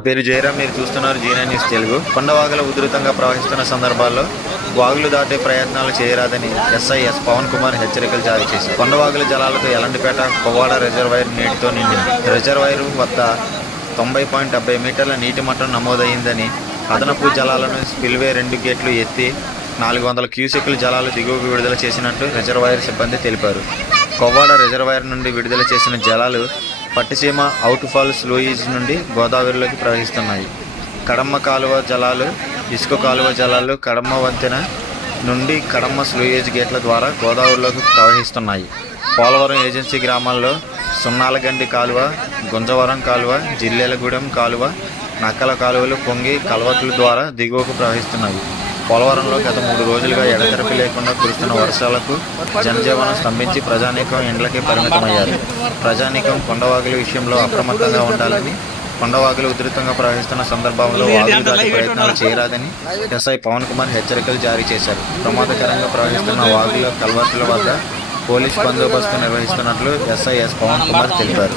నా పేరు జయరాం మీరు చూస్తున్నారు జీనా న్యూస్ తెలుగు. కొండవాగుల ఉధృతంగా ప్రవహిస్తున్న సందర్భాల్లో వాగులు దాటే ప్రయత్నాలు చేయరాదని ఎస్ఐఎస్ పవన్ కుమార్ హెచ్చరికలు జారీ చేశారు. కొండవాగుల జలాలతో ఎలండిపేట కొవ్వాడ రిజర్వాయర్ నీటితో నిండింది రిజర్వాయర్ వద్ద తొంభై పాయింట్ డెబ్బై మీటర్ల నీటి మట్టం నమోదైందని అదనపు జలాలను స్పిల్వే రెండు గేట్లు ఎత్తి నాలుగు వందల క్యూసెక్ల జలాలు దిగువకు విడుదల చేసినట్టు రిజర్వాయర్ సిబ్బంది తెలిపారు. కొవ్వాడ రిజర్వాయర్ నుండి విడుదల చేసిన జలాలు పట్టిసీమ అవుట్ ఫాల్స్ లూయిజ్ నుండి గోదావరిలోకి ప్రవహిస్తున్నాయి. కడమ్మ కాలువ జలాలు ఇసుక కాలువ జలాలు కడమ్మ వంతెన నుండి కడమ్మ స్లూయేజ్ గేట్ల ద్వారా గోదావరిలోకి ప్రవహిస్తున్నాయి. పోలవరం ఏజెన్సీ గ్రామాల్లో సున్నాలగండి కాలువ గుంజవరం కాలువ జిల్లేలగూడెం కాలువ నక్కల కాలువలు పొంగి కలవట్ల ద్వారా దిగువకు ప్రవహిస్తున్నాయి. పోలవరంలో గత మూడు రోజులుగా ఎడతెరపి లేకుండా కురుస్తున్న వర్షాలకు జనజీవనం స్తంభించి ప్రజానీకం ఇండ్లకే పరిమితమయ్యారు. ప్రజానీకం కొండవాగుల విషయంలో అప్రమత్తంగా ఉండాలని కొండవాగులు ఉధృతంగా ప్రవహిస్తున్న సందర్భంలో వాగులు దాటి ప్రయత్నాలు చేయరాదని ఎస్ఐ పవన్ కుమార్ హెచ్చరికలు జారీ చేశారు. ప్రమాదకరంగా ప్రవహిస్తున్న వాగుల కల్వర్తుల వద్ద పోలీస్ బందోబస్తు నిర్వహిస్తున్నట్లు ఎస్ఐ ఎస్ పవన్ కుమార్ తెలిపారు.